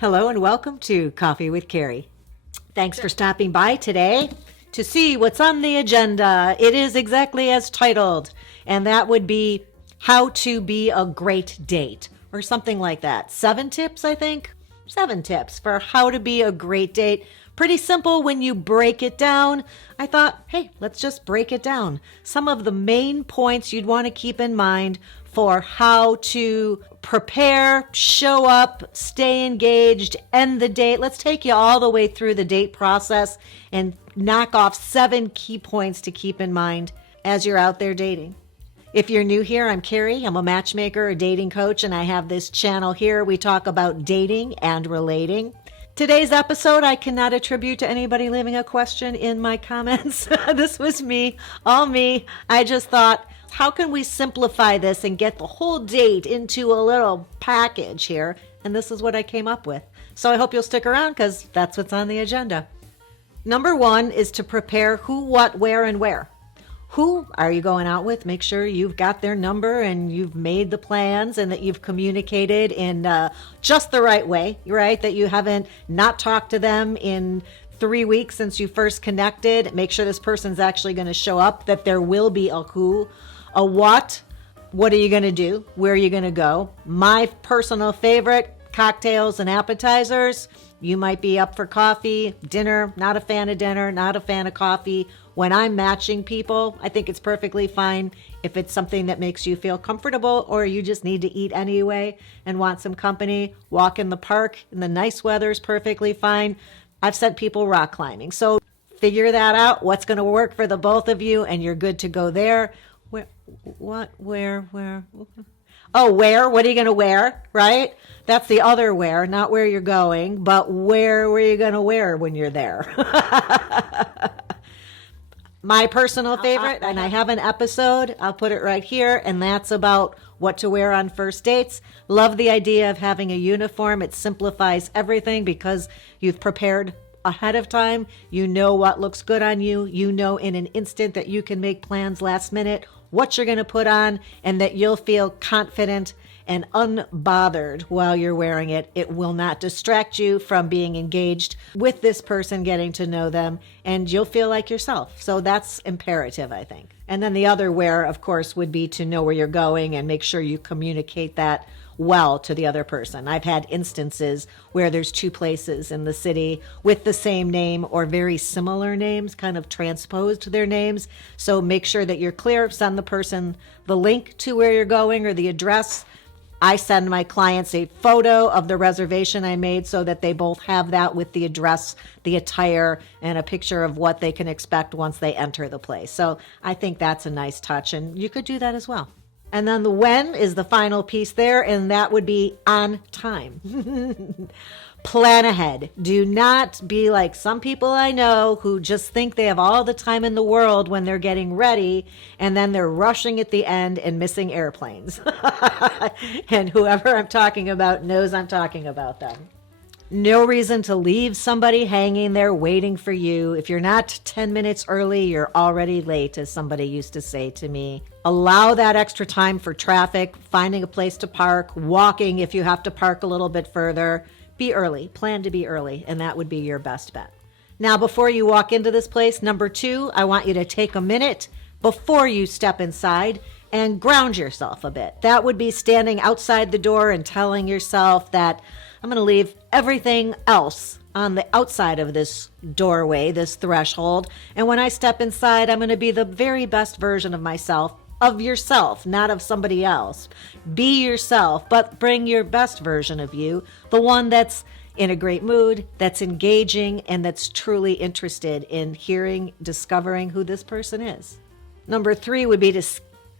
Hello and welcome to Coffee with Carey. Thanks for stopping by today to see what's on the agenda. It is exactly as titled, and that would be How to Be a Great Date, or something like that. 7 tips, I think. 7 tips for how to be a great date. Pretty simple when you break it down. I thought, hey, let's just break it down. Some of the main points you'd want to keep in mind for how to prepare, show up, stay engaged, end the date. Let's take you all the way through the date process and knock off 7 key points to keep in mind as you're out there dating. If you're new here, I'm Carey. I'm a matchmaker, a dating coach, and I have this channel here. We talk about dating and relating. Today's episode, I cannot attribute to anybody leaving a question in my comments. This was me, all me. I just thought, how can we simplify this and get the whole date into a little package here? And this is what I came up with. So I hope you'll stick around because that's what's on the agenda. Number 1 is to prepare who, what, where, and where. Who are you going out with? Make sure you've got their number and you've made the plans and that you've communicated in just the right way, right? That you haven't not talked to them in 3 weeks since you first connected. Make sure this person's actually going to show up, that there will be a who, a what are you going to do? Where are you going to go? My personal favorite, cocktails and appetizers. You might be up for coffee, dinner, not a fan of dinner, not a fan of coffee. When I'm matching people, I think it's perfectly fine if it's something that makes you feel comfortable or you just need to eat anyway and want some company. Walk in the park in the nice weather is perfectly fine. I've sent people rock climbing. So figure that out, what's going to work for the both of you, and you're good to go there. Where? Oh, where? What are you going to wear, right? That's the other where, not where you're going, but where are you going to wear when you're there? My personal favorite, and I have an episode, I'll put it right here, and that's about what to wear on first dates. Love the idea of having a uniform. It simplifies everything because you've prepared ahead of time. You know what looks good on you. You know in an instant that you can make plans last minute, what you're going to put on, and that you'll feel confident and unbothered while you're wearing it. It will not distract you from being engaged with this person, getting to know them, and you'll feel like yourself. So that's imperative, I think. And then the other where, of course, would be to know where you're going and make sure you communicate that well to the other person. I've had instances where there's 2 places in the city with the same name or very similar names, kind of transposed their names. So make sure that you're clear. Send the person the link to where you're going or the address. I send my clients a photo of the reservation I made so that they both have that with the address, the attire, and a picture of what they can expect once they enter the place. So I think that's a nice touch, and you could do that as well. And then the when is the final piece there, and that would be on time. Plan ahead. Do not be like some people I know who just think they have all the time in the world when they're getting ready, and then they're rushing at the end and missing airplanes. And whoever I'm talking about knows I'm talking about them. No reason to leave somebody hanging there waiting for you. If you're not 10 minutes early, you're already late, as somebody used to say to me. Allow that extra time for traffic, finding a place to park, walking if you have to park a little bit further. Be early. Plan to be early, and that would be your best bet. Now, before you walk into this place, number 2, I want you to take a minute before you step inside and ground yourself a bit. That would be standing outside the door and telling yourself that I'm going to leave everything else on the outside of this doorway, this threshold. And when I step inside, I'm going to be the very best version of myself, of yourself, not of somebody else. Be yourself, but bring your best version of you, the one that's in a great mood, that's engaging, and that's truly interested in hearing, discovering who this person is. Number 3 would be to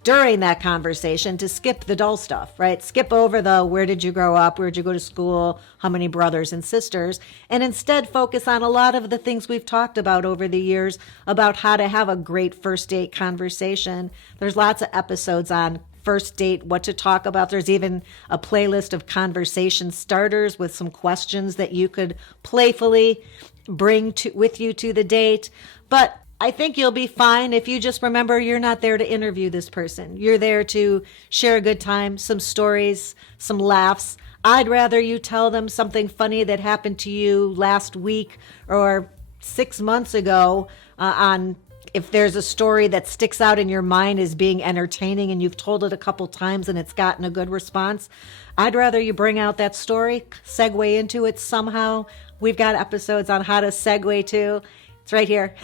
during that conversation to skip the dull stuff, right? Skip over the where did you grow up, where'd you go to school, how many brothers and sisters, and instead focus on a lot of the things we've talked about over the years about how to have a great first date conversation. There's lots of episodes on first date, what to talk about. There's even a playlist of conversation starters with some questions that you could playfully bring with you to the date. But I think you'll be fine if you just remember you're not there to interview this person. You're there to share a good time, some stories, some laughs. I'd rather you tell them something funny that happened to you last week or 6 months ago on if there's a story that sticks out in your mind as being entertaining and you've told it a couple times and it's gotten a good response. I'd rather you bring out that story, segue into it somehow. We've got episodes on how to segue too. It's right here.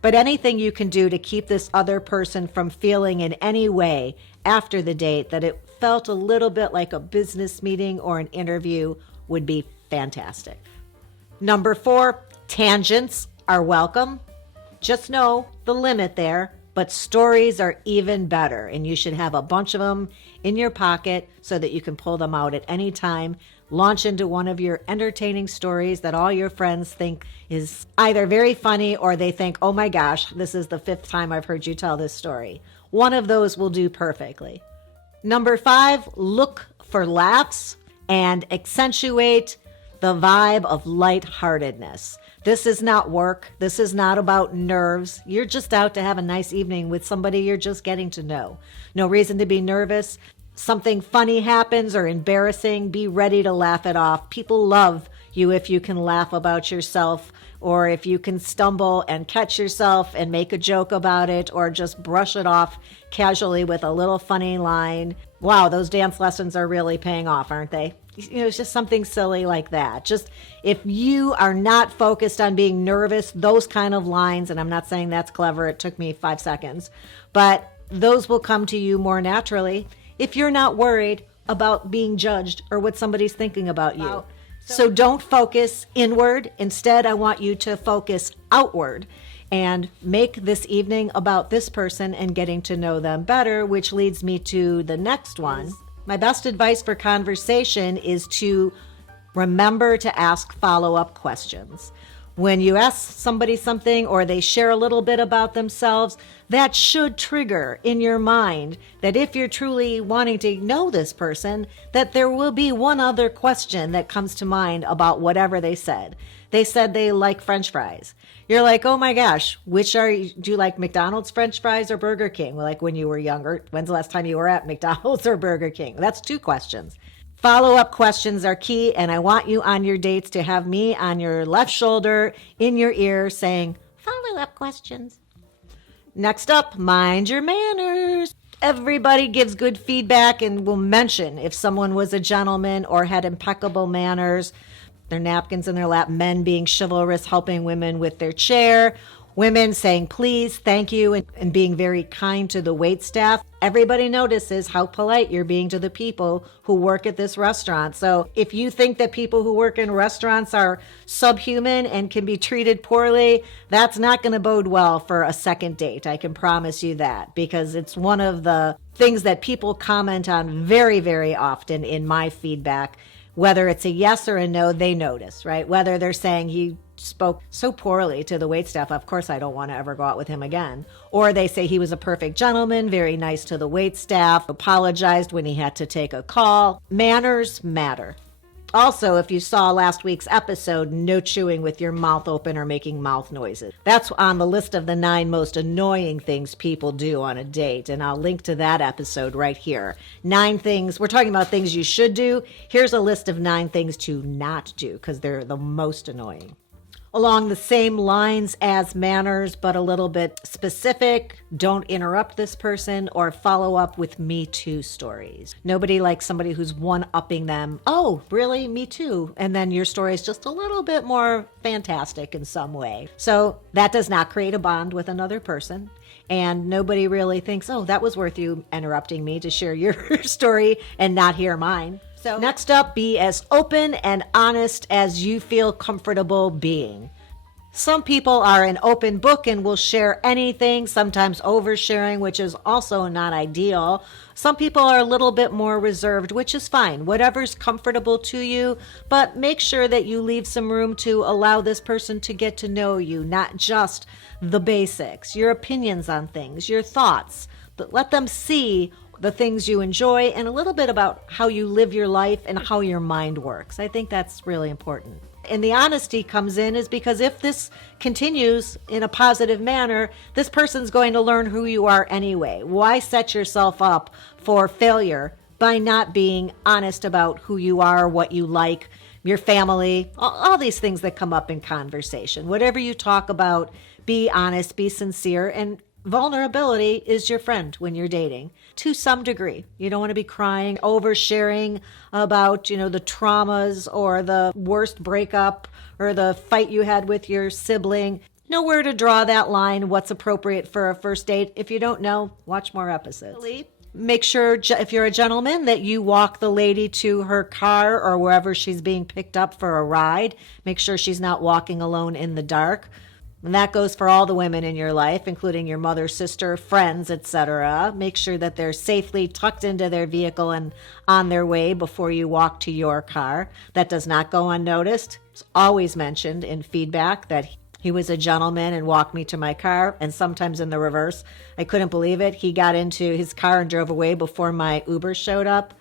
But anything you can do to keep this other person from feeling in any way after the date that it felt a little bit like a business meeting or an interview would be fantastic. Number 4, tangents are welcome. Just know the limit there, but stories are even better, and you should have a bunch of them in your pocket so that you can pull them out at any time. Launch into one of your entertaining stories that all your friends think is either very funny or they think, oh my gosh, this is the 5th time I've heard you tell this story. One of those will do perfectly. Number 5, look for laughs and accentuate the vibe of lightheartedness. This is not work. This is not about nerves. You're just out to have a nice evening with somebody you're just getting to know. No reason to be nervous. Something funny happens or embarrassing, be ready to laugh it off. People love you if you can laugh about yourself, or if you can stumble and catch yourself and make a joke about it, or just brush it off casually with a little funny line. Wow, those dance lessons are really paying off, aren't they? You know, it's just something silly like that. Just if you are not focused on being nervous, those kind of lines, and I'm not saying that's clever, it took me 5 seconds, but those will come to you more naturally if you're not worried about being judged or what somebody's thinking about you. So don't focus inward. Instead, I want you to focus outward and make this evening about this person and getting to know them better, which leads me to the next one. My best advice for conversation is to remember to ask follow-up questions. When you ask somebody something or they share a little bit about themselves, that should trigger in your mind that if you're truly wanting to know this person, that there will be one other question that comes to mind about whatever they said. They said they like French fries. You're like, oh my gosh, do you like McDonald's French fries or Burger King? Like when you were younger, when's the last time you were at McDonald's or Burger King? That's 2 questions. Follow-up questions are key, and I want you on your dates to have me on your left shoulder, in your ear, saying, follow-up questions. Next up, mind your manners. Everybody gives good feedback and will mention if someone was a gentleman or had impeccable manners, their napkins in their lap, men being chivalrous, helping women with their chair, women saying please, thank you, and being very kind to the wait staff. Everybody notices how polite you're being to the people who work at this restaurant. So if you think that people who work in restaurants are subhuman and can be treated poorly, that's not going to bode well for a second date. I can promise you that, because it's one of the things that people comment on very, very often in my feedback. Whether it's a yes or a no, they notice, right? Whether they're saying he spoke so poorly to the waitstaff, of course I don't want to ever go out with him again. Or they say he was a perfect gentleman, very nice to the waitstaff, apologized when he had to take a call. Manners matter. Also, if you saw last week's episode, no chewing with your mouth open or making mouth noises. That's on the list of the 9 most annoying things people do on a date, and I'll link to that episode right here. 9 things, we're talking about things you should do. Here's a list of 9 things to not do, because they're the most annoying. Along the same lines as manners, but a little bit specific, don't interrupt this person or follow up with me too stories. Nobody likes somebody who's one-upping them. Oh, really? Me too. And then your story is just a little bit more fantastic in some way. So that does not create a bond with another person. And nobody really thinks, oh, that was worth you interrupting me to share your story and not hear mine. So next up, be as open and honest as you feel comfortable being. Some people are an open book and will share anything, sometimes oversharing, which is also not ideal. Some people are a little bit more reserved, which is fine. Whatever's comfortable to you, but make sure that you leave some room to allow this person to get to know you, not just the basics, your opinions on things, your thoughts, but let them see the things you enjoy and a little bit about how you live your life and how your mind works. I think that's really important. And the honesty comes in is because if this continues in a positive manner, this person's going to learn who you are anyway. Why set yourself up for failure by not being honest about who you are, what you like, your family, all these things that come up in conversation. Whatever you talk about, be honest, be sincere, and vulnerability is your friend when you're dating to some degree. You don't want to be crying, oversharing about, the traumas or the worst breakup or the fight you had with your sibling. Know where to draw that line, what's appropriate for a first date. If you don't know, watch more episodes. Make sure, if you're a gentleman, that you walk the lady to her car or wherever she's being picked up for a ride. Make sure she's not walking alone in the dark. And that goes for all the women in your life, including your mother, sister, friends, etc. Make sure that they're safely tucked into their vehicle and on their way before you walk to your car. That does not go unnoticed. It's always mentioned in feedback that he was a gentleman and walked me to my car, and sometimes in the reverse. I couldn't believe it. He got into his car and drove away before my Uber showed up.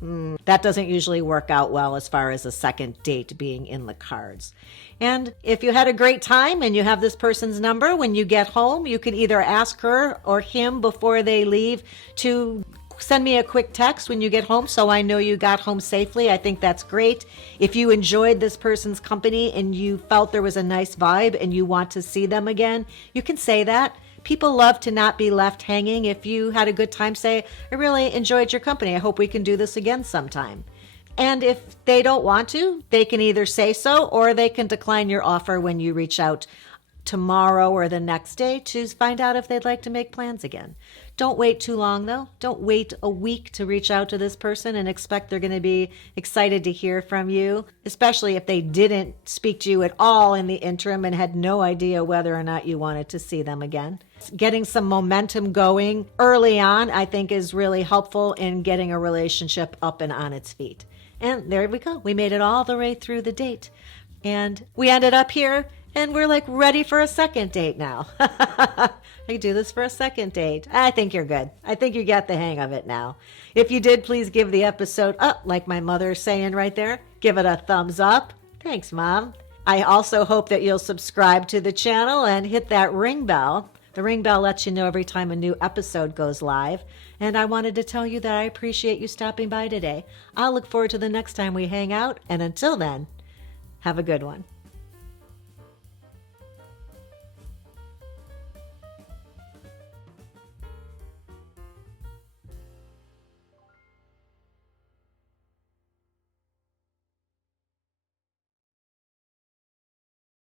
That doesn't usually work out well as far as a second date being in the cards. And if you had a great time and you have this person's number, when you get home, you could either ask her or him before they leave to send me a quick text when you get home so I know you got home safely. I think that's great. If you enjoyed this person's company and you felt there was a nice vibe and you want to see them again, you can say that. People love to not be left hanging. If you had a good time, say, I really enjoyed your company. I hope we can do this again sometime. And if they don't want to, they can either say so or they can decline your offer when you reach out tomorrow or the next day to find out if they'd like to make plans again. Don't wait too long, though. Don't wait a week to reach out to this person and expect they're going to be excited to hear from you, especially if they didn't speak to you at all in the interim and had no idea whether or not you wanted to see them again. Getting some momentum going early on, I think, is really helpful in getting a relationship up and on its feet. And there we go. We made it all the way through the date. And we ended up here, and we're like ready for a second date now. I could do this for a second date. I think you're good. I think you get the hang of it now. If you did, please give the episode up, like my mother's saying right there. Give it a thumbs up. Thanks, Mom. I also hope that you'll subscribe to the channel and hit that ring bell. The ring bell lets you know every time a new episode goes live. And I wanted to tell you that I appreciate you stopping by today. I'll look forward to the next time we hang out. And until then, have a good one.